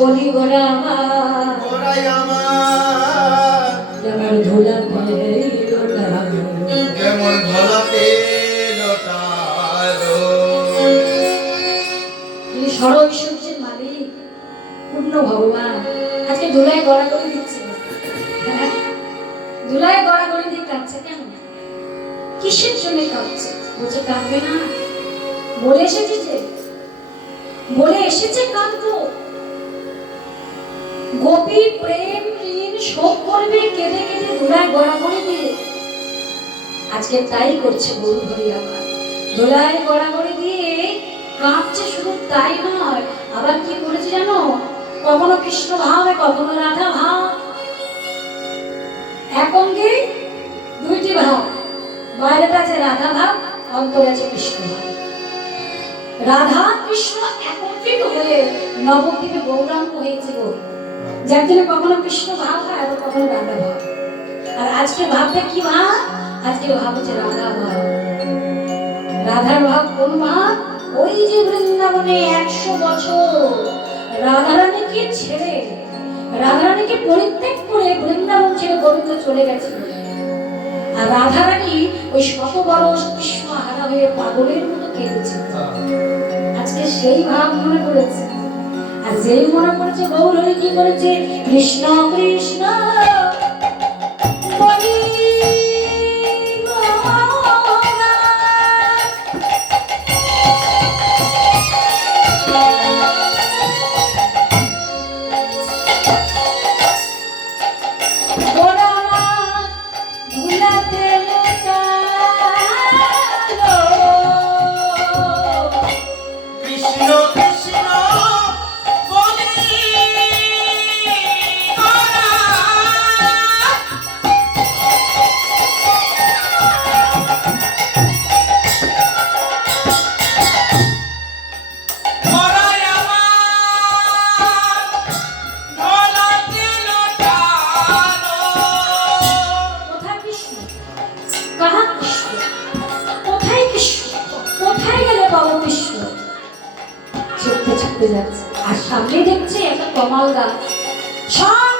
বলি গোরা আমার গোরাই আমার যেমন ধুলাতে লোটালো যেমন ধলাতে লোটালো। তিনি সর্বৈশ্বর্যের মালিক পূর্ণ ভগবান আজকে ধুলায় গড়াগড়ি দিচ্ছে। ধুলায় গড়াগড়ি দিয়ে কাঁদছে কেন? কিসের জন্য কাঁদছে? বলছে কাঁদবে না, বলে এসেছে যে বলে এসেছে কাঁদবো। গোপী প্রেম ঋণ শোধ করবে কেঁদে কেঁদে ধুলায় গড়াগড়ি দিয়ে। আজকে তাই করছে গরু হরি আমার, ধুলায় গড়াগড়ি দিয়ে কাঁদছে। শুধু তাই নয়, আবার কি করেছে জানো? কখনো কৃষ্ণ ভাবে কখনো রাধা ভাব, এক অঙ্গে দুইটি ভাব, বাইরেটা আছে রাধা ভাব, অন্তরে আছে কৃষ্ণ ভাব। রাধা কৃষ্ণ একত্রিত হয়ে নবদ্বীপে গৌরাঙ্গ হয়েছিল, যার জন্য কখনো কৃষ্ণ ভাব হয় আবার কখনো রাধা ভাব। আর আজকে ভাবটা কি ভাব? আজকে ভাব হচ্ছে রাধা ভাব। রাধার ভাব কোন ভাব? ওই যে বৃন্দাবনে 100 বছর রাধারানীকে ছেড়ে, রাধারানীকে পরিত্যাগ করে বৃন্দাবন ছেড়ে গোবিন্দ চলে গেছিল। আর রাধারানী ওই 100 বরস কৃষ্ণ হারা হয়ে পাগলের মতো কেঁদেছে। আজকে সেই ভাব মনে পড়েছে। আর যেই মনে পড়েছে, গৌর হরি কি করেছে? কৃষ্ণ কৃষ্ণ বলি আর সামনে দেখছে একটা কমল গাছ, সব